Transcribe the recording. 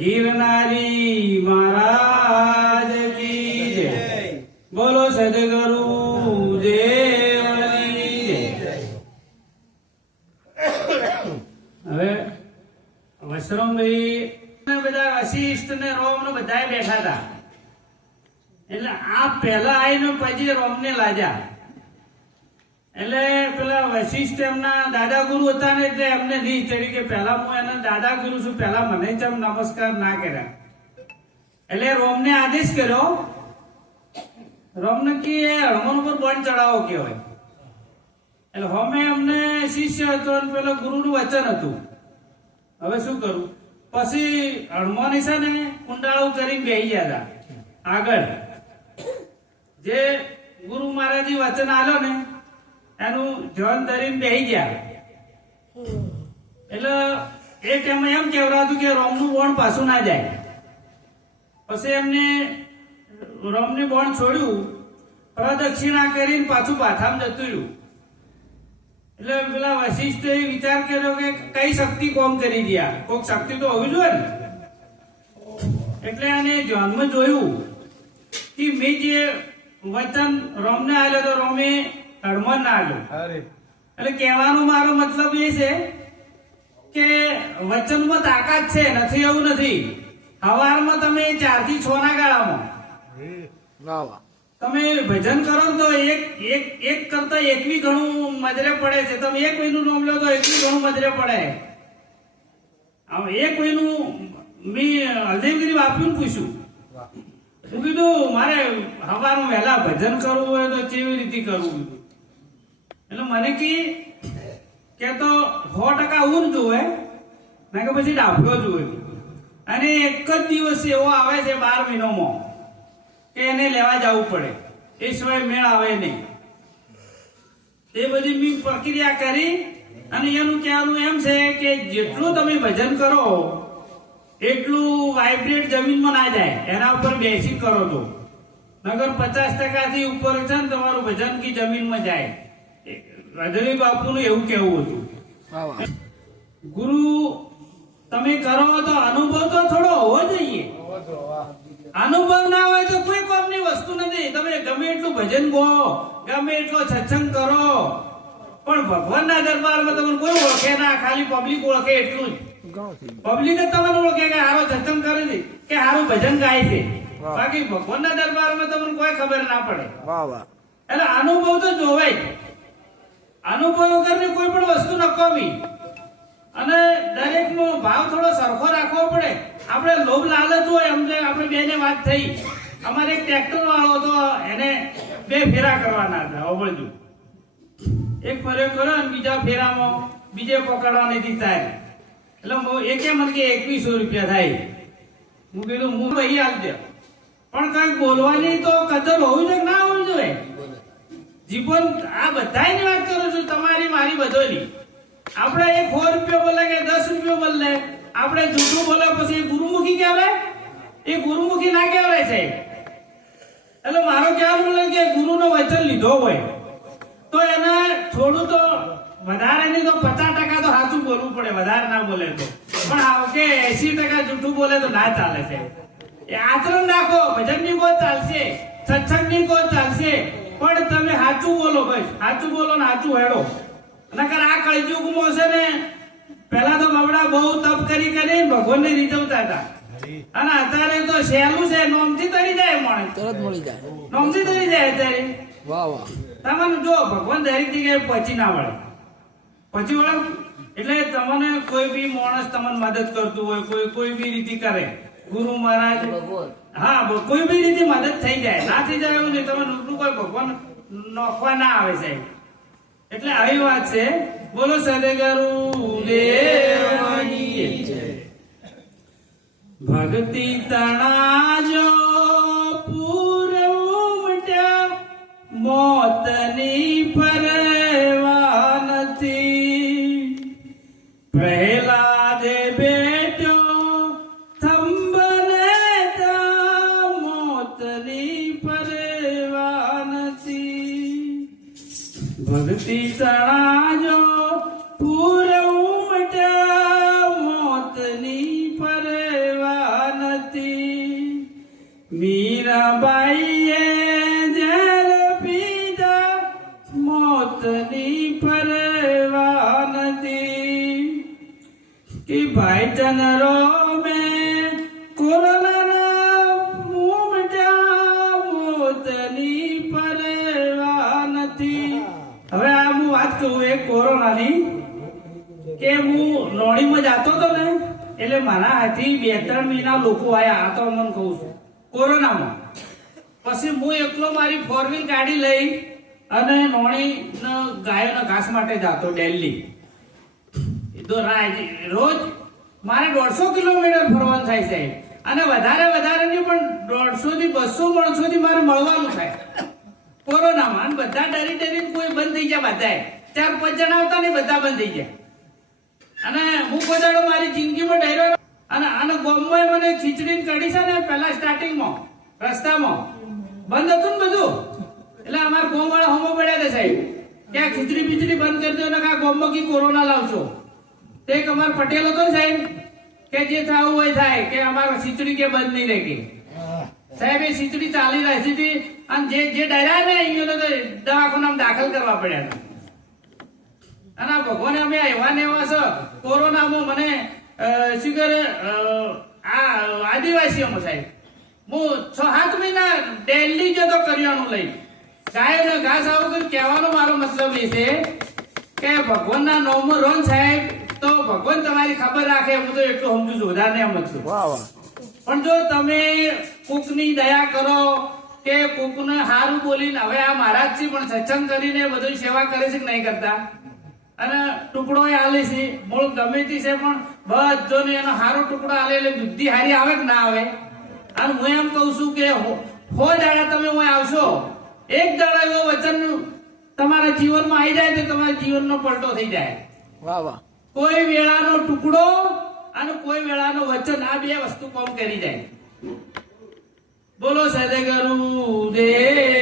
ગિરનારી મહારાજ કી જય. બોલો સદગુરુ દેવની જય. હવે વસરામભાઈ બધા વશિષ્ઠ ને રોમ ને બધા બેઠા હતા. એટલે આ પહેલા આવીને પછી રોમ ને લાજા. એટલે પેલા વશિષ્ઠ એમના દાદા ગુરુ હતા ને એટલે એમને નહીં ચડી કે પેલા હું એના દાદા ગુરુ છું, પેલા મને ચમ નમસ્કાર ના કર્યા. એટલે રોમને આદેશ કર્યો. રોમને કે હનુમાન ઉપર બંધ ચડાવો કહેવાય. એટલે હોમે અમને શિષ્ય હતો અને પેલા ગુરુનું વચન હતું. હવે શું કરું? પછી હનુમાન છે ને કુંડાળું કરીને બેસી ગયા હતા આગળ. જે ગુરુ મહારાજે વચન આલ્યો ને એનું ધ્યાન ધરીને બેસી ગયા. એટલે એ ટાઈમે એમ કહેવડાતું કે રોમનું બોણ પાછું ના જાય. પછી એમને રોમની બોણ છોડ્યું, પ્રદક્ષિણા કરીને પાછું પાથામાં જતું રહ્યું. એટલે પેલા વશિષ્ઠે વિચાર કર્યો કે કઈ શક્તિ કોમ કરી ગયા, કોઈક શક્તિ તો હોવી જોઈએ ને. એટલે આને ધ્યાનમાં જોયું કે મેં જે વચન રોમને આલ્યો તો રોમે હનુમાન ના આલ્યો. એટલે કહેવાનો મારો મતલબ એ છે કે વચનમાં તાકાત છે, નથી એવું નથી. સવારમાં તમે 4 થી 6 ના ગાળામાં તમે ભજન કરો તો એક કરતા 21 ઘણું મજરે પડે છે. તમે એક મહિનું નામ લો તો 21 ઘણું મજરે પડે. એક મહિનું મેં હરદેવગીરી બાપુને પૂછ્યું. હું કીધું મારે સવારમાં વહેલા ભજન કરવું હોય તો કેવી રીતે કરવું? એટલે મને કે તો 100% ઊન જોવે ના કે પછી ડાફડો જોવે. અને એક જ દિવસ એવો આવે છે 12 મહિનામાં કે એને લેવા જવું પડે, એ સિવાય મેળ આવે નહીં. એ બધી મેં પ્રક્રિયા કરી અને એનું કહેવાનું એમ છે કે જેટલું તમે ભજન કરો એટલું વાઇબ્રેટ જમીનમાં ના જાય. એના ઉપર બેસી કરો તો નગર 50% થી ઉપર છે ને તમારું ભજન કી જમીનમાં જાય. રાધવી બાપુનું એવું કેવું હતું. ગુરુ તમે કરો તો અનુભવ તો થોડો હોવો જોઈએ. અનુભવ ના હોય તો કોઈ કોમની વસ્તુ નથી. તમે ગમે એટલું ભજન ગો, ગમે એટલો સત્સંગ કરો, પણ ભગવાનના દરબારમાં તમને કોઈ ઓળખે ના, ખાલી પબ્લિક ઓળખે એટલું જ. પબ્લિક જ તમને ઓળખે કે હારો સત્સંગ કરે છે કે હારું ભજન ગાય છે. બાકી ભગવાનના દરબારમાં તમને કોઈ ખબર ના પડે. એટલે અનુભવ તો જોવાય. અનુભવ વગરની કોઈ પણ વસ્તુ નકામી. અને દરેક નો ભાવ થોડો સરખો રાખવો પડે. આપણે લોભ લાલચ હોય એમ આપણે બેને વાત થઈ. અમારે એક ટ્રેક્ટર વાળો હતો, એને 2 ફેરા કરવાના હતા. અવળજુ એક ફેરો કર્યો અને બીજા ફેરામાં બીજે પકડવાની હતી થાય. એટલે એકે મને કે 2100 રૂપિયા થાય. હું કીધું હું ભાઈ હાલ દે, પણ કઈક બોલવાની તો કદર હોવી જોઈએ ના હોવી જોઈએ. જીવન આ બધાની વાત કરું છું, તમારી મારી બધોની. આપણે 100 રૂપિયા બોલે કે 10 રૂપિયા બોલે, આપણે જૂઠું બોલે પછી ગુરુમુખી કહેવાય? એ ગુરુમુખી ના કહેવાય છે. એટલે મારો કહેવાનું એટલે કે ગુરુનો વચન લીધો હોય તો એને થોડું તો વધારે નહીં તો 50% તો સાચું બોલવું પડે, વધારે ના બોલે તો. પણ કે 80% જૂઠું બોલે તો ના ચાલે છે. એ આચરણ રાખો. ભજનની કોઈ ચાલશે, સત્સંગની કોઈ ચાલશે, પણ તમે સાચું બોલો. ભાઈ સાચું બોલો ને સાચું હેડો. નકર આ કળિયુગમાં છે ને પેલા તો બાબડા બહુ તપ કરી ભગવાનને રીઝવતા હતા. અને અત્યારે તો સહેલું છે, નોમથી તરી જાય માણસ, તરત મળી જાય, નોમથી તરી જાય અત્યારે. વાહ વાહ. તમને જો ભગવાન દરેક જગ્યાએ પહોંચી ના વળે. પછી વળે એટલે તમને કોઈ બી માણસ તમને મદદ કરતું હોય, કોઈ બી રીતે કરે, ગુરુ મહારાજ, હા કોઈ બી રીતે મદદ થઈ જાય. ના થઈ જાય એવું નહીં. તમે નું કોઈ ભગવાન નોખવા ના આવે સાહેબ. એટલે આવી વાત છે. બોલો સદગુરુ દેવની જય. ભક્તિ તણાજો પૂર ઉમટ્યા, મોતની પરવા નથી. પ્રહલાદે બેટો થંભને તા, મોતની પરવા નથી. ભક્તિ તણાજો પૂર ઉમટ્યા, મોતની પરવા નથી. મીરાબાઈએ ઝેર પીધા મોતની પરવા નથી. કે ભાઈ ચંદ્રો મેં કોરોના મોતની પરવા નથી. હવે આ હું વાત કહું એક કોરોનાની, કે હું લોણીમાં જતો હતો ને, એટલે મારા હાથી 2-3 મહિના લોકો આયા. આ તો મને કહું છું કોરોનામાં. પછી હું એકલો મારી 4 વ્હીલ ગાડી લઈ અને નોણી ગાયોના ઘાસ માટે જતો દિલ્હી. રોજ મારે 150 કિલોમીટર ફરવાનું થાય સાહેબ, અને વધારે નહીં પણ 150 થી 200 માણસો થી મારે મળવાનું થાય કોરોનામાં. અને બધા ડરી કોઈ બંધ થઈ ગયા, બધા 4-5 જણા આવતા ને બધા બંધ થઈ ગયા. અને હું કોઈ મારી જિંદગીમાં ડર્યો. અને ગામમાં મને ખીચડી કઢી છે ને, પેલા સ્ટાર્ટિંગમાં રસ્તામાં બંધ હતું ને બધું, એટલે અમારા ગામ વાળા હોમો પડ્યા હતા સાહેબ કે આ ખીચડી બીચડી બંધ કરી દો ને આ ગામમાં કી કોરોના લાવશો. તે એક અમાર પટેલ હતો ને સાહેબ, કે જે થવું હોય થાય, કે અમારો ખીચડી કે બંધ નહીં રહે કે સાહેબ. એ ખીચડી ચાલી રહી હતી, અને જે ડર્યા ને અહીંયા તો દવાખાનામાં દાખલ કરવા પડ્યા હતા. અને ભગવાન અમે એવા ને એવા છે કોરોનામાં મને શું કરે આ આદિવાસીઓમાં સાહેબ, હું 6-7 મહિના દિલ્હી જતો કરિયાણું લઈ ગાયોને ઘાસ આવું. કહેવાનો મારો મતલબ એ છે કે ભગવાનના નામમાં રોન સાહેબ, તો ભગવાન તમારી ખબર રાખે. હું તો એટલું સમજુ છું, વધારે નહીં સમજતું. પણ જો તમે કોકની દયા કરો કે કોકને સારું બોલીને, હવે આ મહારાજ છે પણ સત્સંગ કરીને બધું સેવા કરે છે કે નહીં કરતા, અને ટુકડો આલે છે મૂળ ગમે તે છે, પણ બધોને એનો સારો ટુકડો આલે એટલે બુદ્ધિ હારી આવે કે ના આવે. અને હું એમ કઉ છું કે 100 દાડા તમે હું આવશો, એક દાડા એવો વચન તમારા જીવનમાં આવી જાય તો તમારા જીવનનો પલટો થઈ જાય. વાહ વાહ. કોઈ વેળાનો ટુકડો અને કોઈ વેળાનો વચન, આ 2 વસ્તુ કામ કરી જાય. બોલો સદગુરુ દેવ.